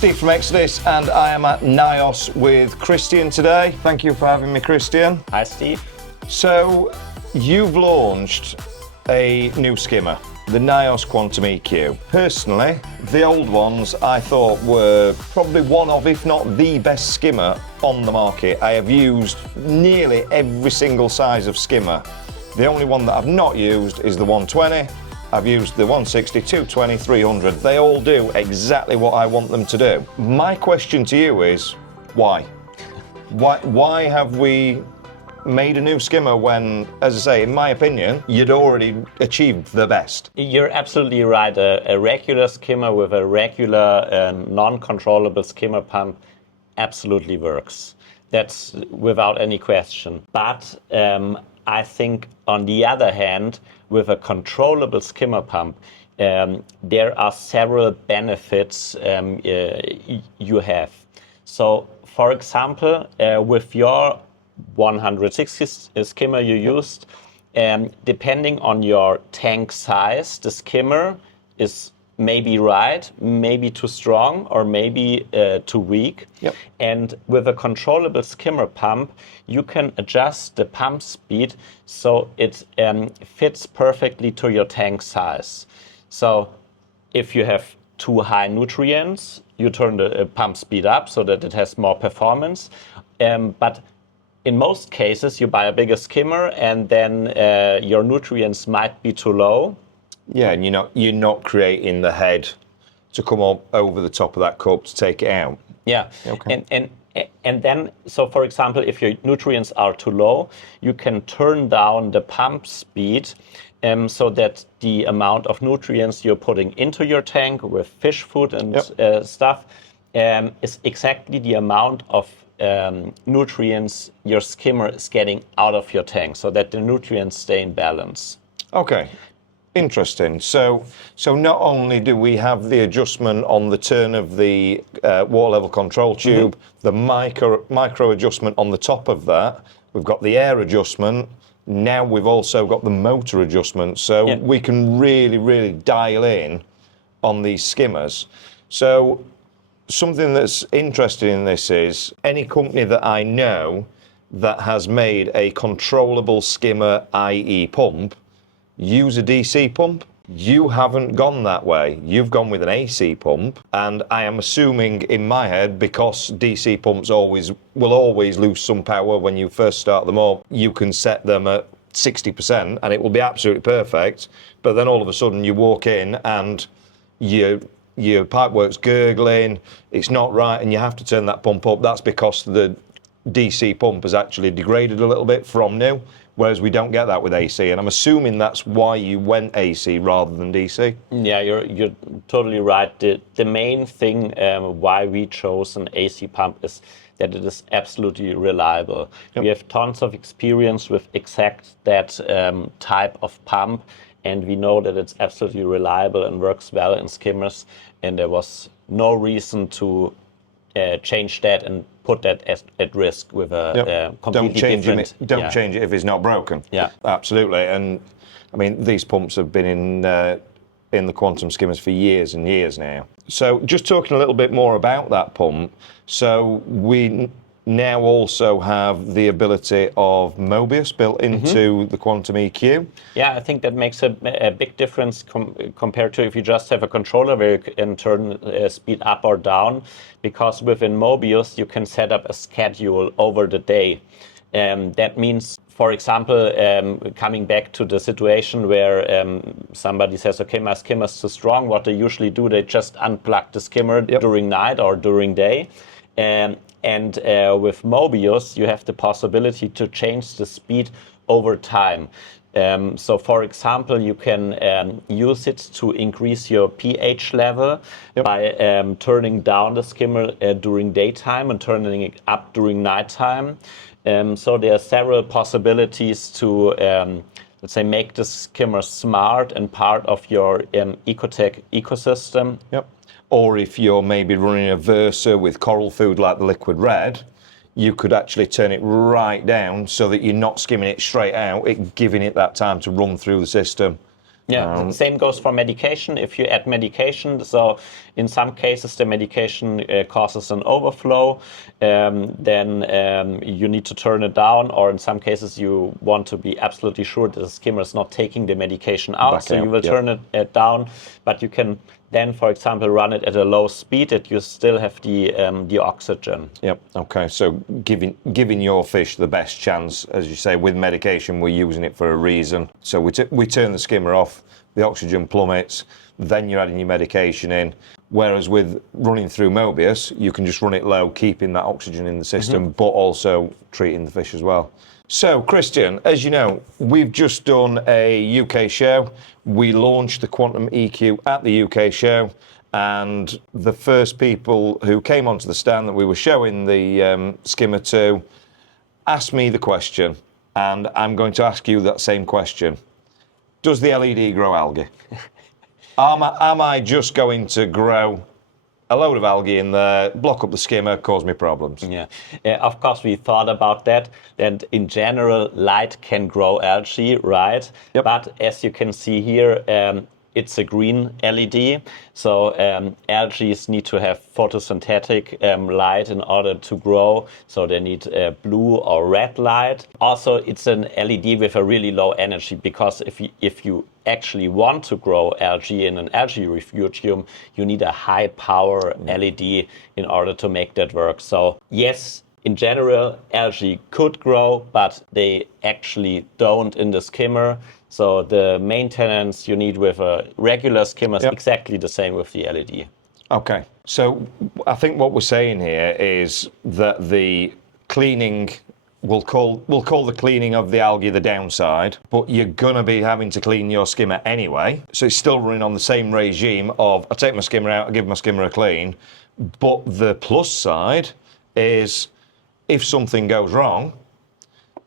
Steve from Exodus, and I am at Nyos with Christian today. Thank you for having me, Christian. Hi, Steve. So, you've launched a new skimmer, the Nyos Quantum EQ. Personally, the old ones I thought were probably one of, if not the best skimmer on the market. I have used nearly every single size of skimmer. The only one that I've not used is the 120. I've used the 160, 220, 300. They all do exactly what I want them to do. My question to you is, why? Why have we made a new skimmer when, as I say, in my opinion, you'd already achieved the best? You're absolutely right. A regular skimmer with a regular non-controllable skimmer pump absolutely works. That's without any question. But I think, on the other hand, with a controllable skimmer pump, there are several benefits you have. So, for example, with your 160 skimmer you used, depending on your tank size, the skimmer is maybe right, maybe too strong, or maybe too weak. Yep. And with a controllable skimmer pump, you can adjust the pump speed so it fits perfectly to your tank size. So if you have too high nutrients, you turn the pump speed up so that it has more performance. But in most cases, you buy a bigger skimmer and then your nutrients might be too low. Yeah, and you're not creating the head to come up over the top of that cup to take it out. Yeah, okay. And then, so for example, if your nutrients are too low, you can turn down the pump speed so that the amount of nutrients you're putting into your tank with fish food and stuff is exactly the amount of nutrients your skimmer is getting out of your tank, so that the nutrients stay in balance. Okay. Interesting. So not only do we have the adjustment on the turn of the water level control tube, the micro adjustment on the top of that, we've got the air adjustment, now we've also got the motor adjustment, so we can really dial in on these skimmers. So something that's interesting in this is, any company that I know that has made a controllable skimmer, i.e. pump, use a DC pump. You haven't gone that way. You've gone with an AC pump, and I am assuming in my head, because DC pumps will always lose some power when you first start them up, you can set them at 60% and it will be absolutely perfect, but then all of a sudden you walk in and your pipework's gurgling, it's not right, and you have to turn that pump up. That's because the DC pump has actually degraded a little bit from new, whereas we don't get that with AC, and I'm assuming that's why you went AC rather than DC. Yeah, you're totally right. The main thing why we chose an AC pump is that it is absolutely reliable. We have tons of experience with exact that type of pump, and we know that it's absolutely reliable and works well in skimmers, and there was no reason to change that and put that at risk with a completely different... Don't change it if it's not broken. Yeah, absolutely. And I mean, these pumps have been in the quantum skimmers for years and years now. So just talking a little bit more about that pump, so we now also have the ability of Mobius built into the Quantum EQ. Yeah, I think that makes a big difference compared to if you just have a controller where you can turn speed up or down, because within Mobius you can set up a schedule over the day. That means, for example, coming back to the situation where somebody says, okay, my skimmer's too strong, what they usually do, they just unplug the skimmer during night or during day. And with Mobius, you have the possibility to change the speed over time. So, for example, you can use it to increase your pH level by turning down the skimmer during daytime and turning it up during nighttime. So there are several possibilities to, let's say, make the skimmer smart and part of your ecotech ecosystem. Yep. Or if you're maybe running a Versa with coral food like the liquid red, you could actually turn it right down so that you're not skimming it straight out, giving it that time to run through the system Yeah, same goes for medication. If you add medication, so in some cases the medication causes an overflow, then you need to turn it down, or in some cases you want to be absolutely sure that the skimmer is not taking the medication out, Back so out, you will yep. turn it down, but you can then, for example, run it at a low speed that you still have the oxygen. Yep. Okay. So giving your fish the best chance, as you say, with medication, we're using it for a reason. So we turn the skimmer off, the oxygen plummets, then you're adding your medication in. Whereas with running through Mobius, you can just run it low, keeping that oxygen in the system, but also treating the fish as well. So, Christian, as you know, we've just done a UK show. We launched the Quantum EQ at the UK show, and the first people who came onto the stand that we were showing the skimmer to asked me the question, and I'm going to ask you that same question. Does the LED grow algae? Am I just going to grow a load of algae in there, block up the skimmer, cause me problems? Yeah, of course we thought about that. And in general, light can grow algae, right? Yep. But as you can see here, it's a green LED. So algae need to have photosynthetic light in order to grow. So they need blue or red light. Also, it's an LED with a really low energy, because if you actually want to grow algae in an algae refugium, you need a high power LED in order to make that work. So yes, in general, algae could grow, but they actually don't in the skimmer. So the maintenance you need with a regular skimmer is exactly the same with the LED. Okay, so I think what we're saying here is that the cleaning, we'll call the cleaning of the algae the downside, but you're gonna be having to clean your skimmer anyway. So it's still running on the same regime of I take my skimmer out, I give my skimmer a clean. But the plus side is if something goes wrong,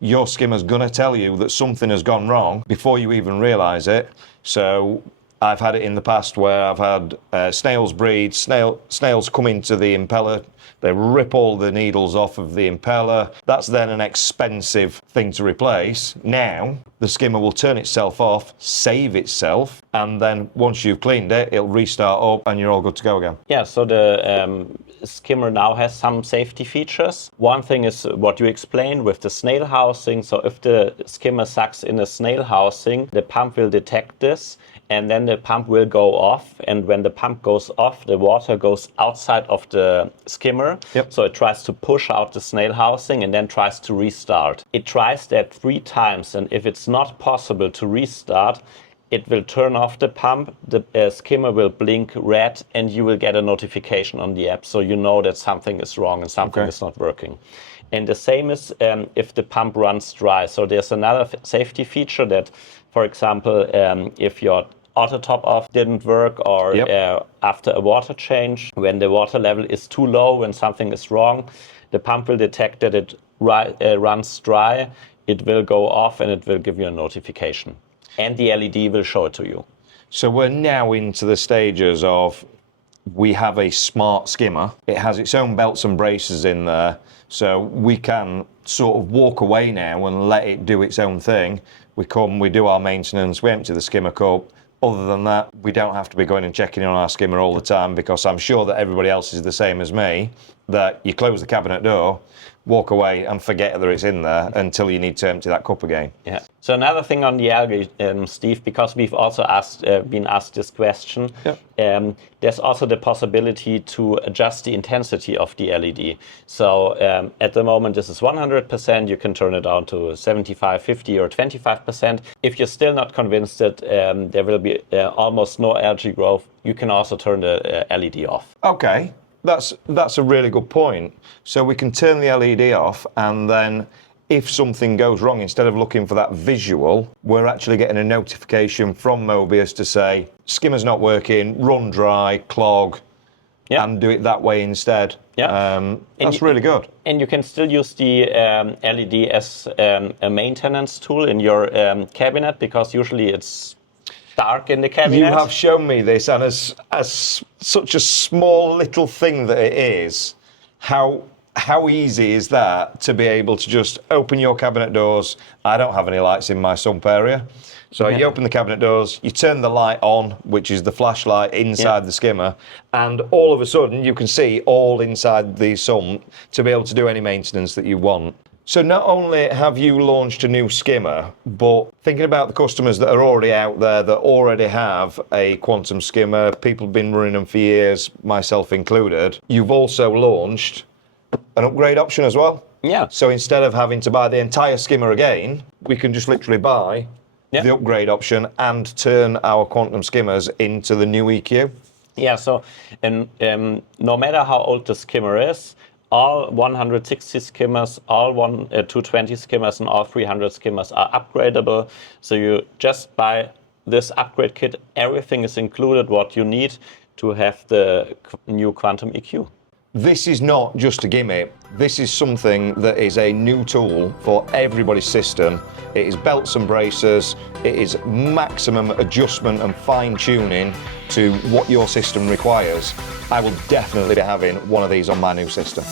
your skimmer's gonna tell you that something has gone wrong before you even realise it. So I've had it in the past where I've had snails breed, snails come into the impeller, they rip all the needles off of the impeller. That's then an expensive thing to replace. Now, the skimmer will turn itself off, save itself, and then once you've cleaned it, it'll restart up and you're all good to go again. Yeah, so the skimmer now has some safety features. One thing is what you explained with the snail housing. So if the skimmer sucks in a snail housing, the pump will detect this, and then the pump will go off. And when the pump goes off, the water goes outside of the skimmer. Yep. So it tries to push out the snail housing and then tries to restart. It tries that 3 times, and if it's not possible to restart, it will turn off the pump, the skimmer will blink red, and you will get a notification on the app, so you know that something is wrong and something is not working. And the same is if the pump runs dry. So there's another safety feature that, for example, if your auto top off didn't work, or after a water change, when the water level is too low, when something is wrong, the pump will detect that it runs dry, it will go off, and it will give you a notification. And the LED will show it to you. So we're now into the stages of we have a smart skimmer. It has its own belts and braces in there, so we can sort of walk away now and let it do its own thing. We come, we do our maintenance, we empty the skimmer cup. Other than that, we don't have to be going and checking on our skimmer all the time, because I'm sure that everybody else is the same as me, that you close the cabinet door, walk away and forget that it's in there until you need to empty that cup again. Yeah. So another thing on the algae, Steve, because we've also been asked this question, there's also the possibility to adjust the intensity of the LED. So at the moment this is 100%, you can turn it down to 75, 50 or 25%. If you're still not convinced that there will be almost no algae growth, you can also turn the LED off. Okay. That's a really good point. So we can turn the LED off, and then if something goes wrong, instead of looking for that visual, we're actually getting a notification from Mobius to say, skimmer's not working, run dry, clog, and do it that way instead. That's really good. And you can still use the LED as a maintenance tool in your cabinet, because usually it's dark in the cabinet. You have shown me this, and as such a small little thing that it is, how how easy is that to be able to just open your cabinet doors? I don't have any lights in my sump area. So you open the cabinet doors, you turn the light on, which is the flashlight inside the skimmer, and all of a sudden you can see all inside the sump to be able to do any maintenance that you want. So not only have you launched a new skimmer, but thinking about the customers that are already out there that already have a quantum skimmer, people have been running them for years, myself included, you've also launched an upgrade option as well. Yeah. So instead of having to buy the entire skimmer again, we can just literally buy the upgrade option and turn our quantum skimmers into the new EQ. Yeah, so no matter how old the skimmer is, all 160 skimmers, all 220 skimmers, and all 300 skimmers are upgradable. So you just buy this upgrade kit. Everything is included what you need to have the new Quantum EQ. This is not just a gimmick. This is something that is a new tool for everybody's system. It is belts and braces. It is maximum adjustment and fine tuning to what your system requires. I will definitely be having one of these on my new system.